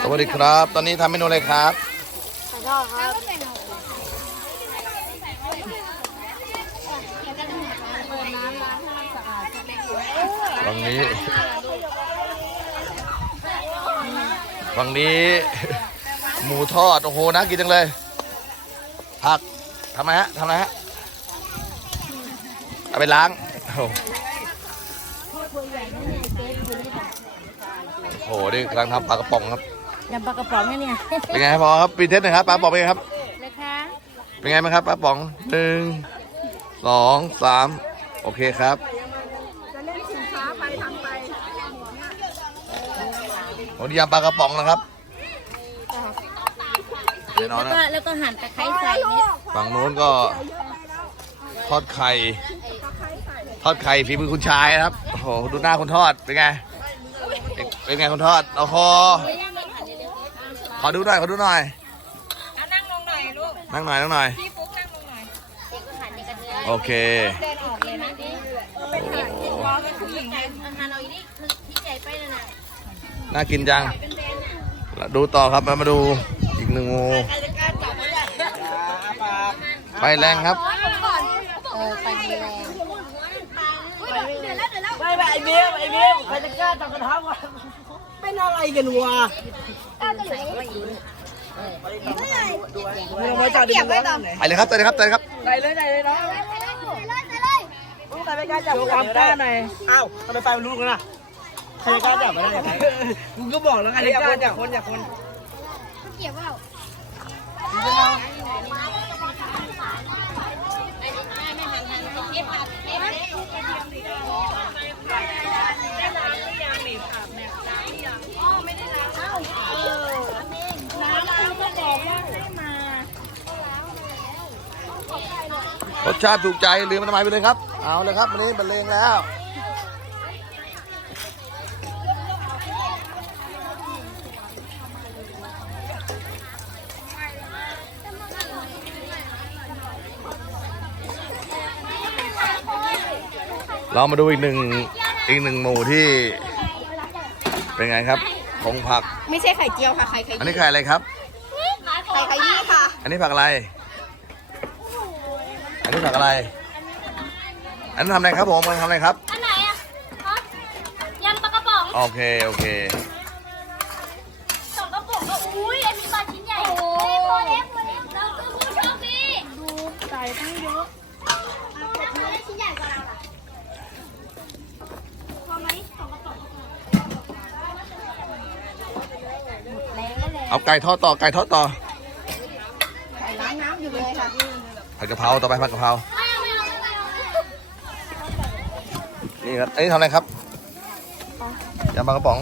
สวัสดีครับ ตอนนี้ทำเมนูอะไรครับขอโทษครับฝั่งนี้ฝั่งนี้ หมูทอด โอ้โหน่ากินจังเลย ผักทำไมฮะทำอะไรฮะ เอาไปล้างโอ้โหโอ้โห นี่กำลังทำปลากระป๋องครับ ยำปลากระป๋องเนี่ยเป็นไงครับพอครับปีเทสหน่อยครับปลากระป๋องเป็นไงครับนะคะเป็นไงบ้างครับปลากระป๋องหนึ่งสองสามโอเคครับโอ้นี่ยำปลากระป๋องนะครับแน่นอนแล้วนะก็แล้วก็หั่นตะไคร้ใส่นิดฝั่งโน้นก็ทอดไข่ทอดไข่ฝีมือคุณชายนะครับโอ้โหดูหน้าคนทอดเป็นไงเป็นเป็นไงคนทอดเอาคอ ขอดูหน่อยขอดูหน่อย เอานั่งลงหน่อยลูก นั่งหน่อยนั่งหน่อย พี่ฟุ๊กนั่งลงหน่อยโอเค เดินออกเลยนะดิรอเป็นผู้หญิงไงหั่นเอาอีนี่คือที่ใหญ่ไปนั่นน่ะน่ากินจัง ดูต่อครับมามาดูอีกหนึ่งงูไฟแรงครับเออไปดีแรงไม่ไม่ไอ้เบี้ยไอ้เบี้ยใครจะกล้าจับกระทะวะเป็นอะไรกันวะ เรามาจับดิบไว้ตอนไหนไปเลยครับไปเลยครับไปเลยครับไหนเลยไหนเลยน้องใครไม่กล้าจับความกล้าหน่อยอ้าวทำไมไฟมันลุกกันล่ะใครกล้าจับไม่ได้กูก็บอกแล้วใครจะกล้าจับคนอยากคนเกี่ยวว่าน้ำคือก็บอกว่าให้มาร สชาติถูกใจลืมมันทำไมไปเลยครับ เอาเลยครับวันนี้บรรเลงแล้ว เรามาดูอีกหนึ่งอีกหนึ่งหมู่ที่ เป็นไงครับผงผัก ไม่ใช่ไข่เจียวค่ะไข่ไข่อันนี้ไข่อะไรครับ ไข่ไข่ยี่ค่ะ อันนี้ผักอะไร อันนี้ผักอะไร อันนั้นทำอะไรครับผมมันทำอะไรครับ อันไหนอะยำปลากระป๋องโอเค โอเค สองกระป๋องก็อุ้ยอันนี้ปลาชิ้นใหญ่โอ้ยพอเล็กพอเล็กเราคือผู้โชคดีดูใส่ทั้งเยอะถ้าเธอได้ชิ้นใหญ่กว่าเราล่ะพอไหมสองกระป๋องแรงก็แรงเอาไก่ทอดต่อ ไก่ทอดต่อ ล้างน้ำอยู่เลยค่ะ ผัดกะเพราต่อไปผัดกะเพรานี่ครับอันนี้ทำอะไรครับยำปลากระป๋อง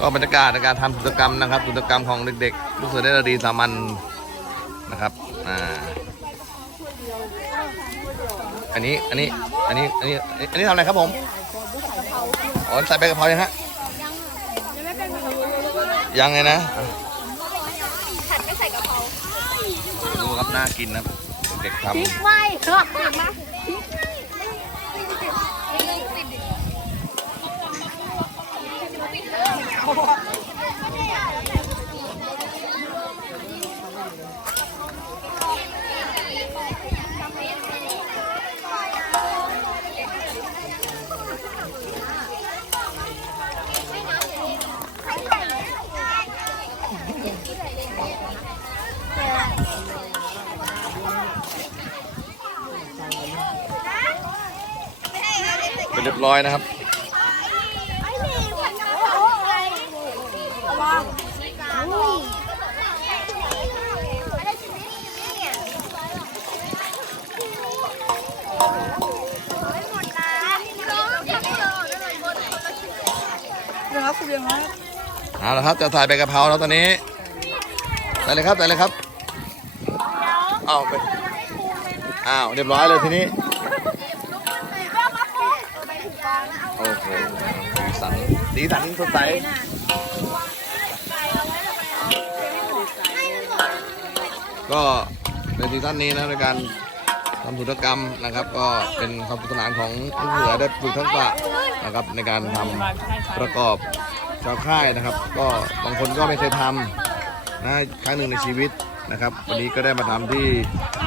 ก็บรรยากาศในการทำกิจกรรมนะครับกิจกรรมของเด็กๆลูกเสือได้ระดีสามัญนะครับอ่าอันนี้อันนี้อันนี้อันนี้อันนี้ทำอะไรครับผมอ๋อใส่ใบกะเพรายังฮะยังไงนะอะ ผัดไม่ใส่กะเพรา ดูครับ น่ากินนะเด็กๆทำพริกไหวเหรอโอ้ รียบร้อยนะครับนะครับคุณเรียนครับ เอาละครับจะถ่ายใบกะเพราแล้วตอนนี้ใส่เลยครับใส่เลยครับอ้าวไปอ้าวเรียบร้อยเลยทีนี้ โอเคสีสันสีสันสดใสก็ในซีซั่นนี้นะในการทำธุรกรรมนะครับ ก็เป็นความสนุกสนานของลูกเหนือได้ฝึกทักษะนะครับ ในการทำประกอบชาวค่ายนะครับ ก็บางคนก็ไม่เคยทำนะครั้งหนึ่งในชีวิตนะครับ วันนี้ก็ได้มาทำที่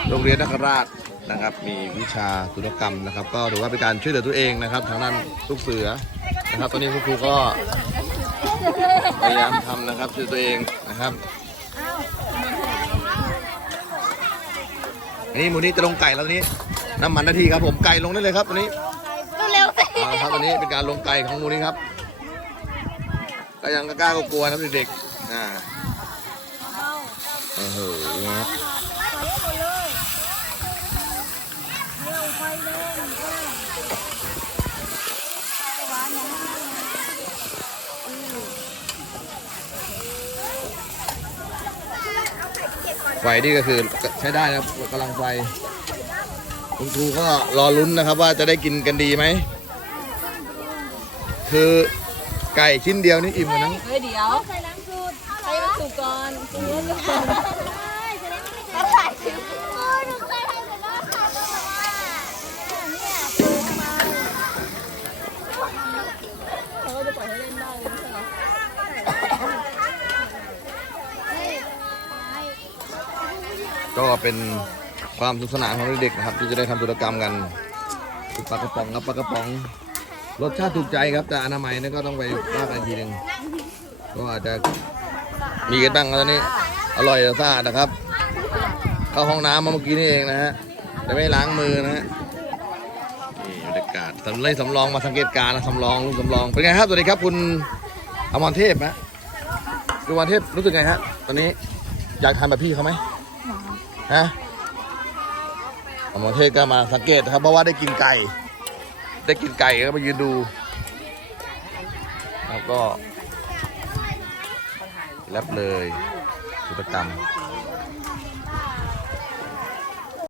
โรงเรียนนักราช นะครับ มีวิชาธุรกรรมนะครับ ก็ถือว่าเป็นการช่วยเหลือตัวเองนะครับ ทางด้านลูกเสือนะครับ ตอนนี้คุณครูก็พยายามทำนะครับช่วยตัวเองนะครับอันนี้หมูนี้จะลงไก่แล้วตอนนี้น้ำมันนาทีครับผมไก่ลงได้เลยครับตอนนี้เร็วสิเอาละครับตอนนี้เป็นการลงไก่ของหมูนี้ครับก็ยังกล้ากลัวๆนะครับเด็กๆอ่าโอ้โห ไฟนี่ก็คือใช้ได้นะครับกำลังไฟ คุณครูก็รอลุ้นนะครับว่าจะได้กินกันดีไหม คือไก่ชิ้นเดียวนี่อิ่มกันทั้งเฮ้ยเดี๋ยวใส่น้ำสูตรให้มันสุกก่อนปรุงรสก่อนก็ถ่ายคลิปโอ้หนูเคยทำแต่ว่าถ่ายแต่ว่าเนี่ยสูงมา เขาก็จะปล่อยให้เล่นได้เลยไม่ใช่เหรอ ก็เป็นความสนุกสนานของเด็กๆนะครับ ที่จะได้ทำธุรกรรมกันปลากระป๋องครับปลากระป๋อง รสชาติถูกใจครับ แต่อนามัยนี่ก็ต้องไปว่ากันทีหนึ่งก็อาจจะมีกันบ้งครับตอนนี้อร่อยสะอาดนะครับ เข้าห้องน้ำมาเมื่อกี้นี่เองนะฮะแต่ไม่ล้างมือนะฮะนี่บรรยากาศสำเลยสำรองมาสังเกตการณ์นะสำรองลูกสำรองเป็นไงครับสวัสดีครับคุณอมรเทพนะคุณอมรเทพรู้สึกไงฮะตอนนี้อยากทำแบบพี่เขาไหม ฮะอมรเทพก็มาสังเกตครับ เพราะว่าได้กินไก่ ได้กินไก่ก็มายืนดู แล้วก็แลบเลยกิจกรรม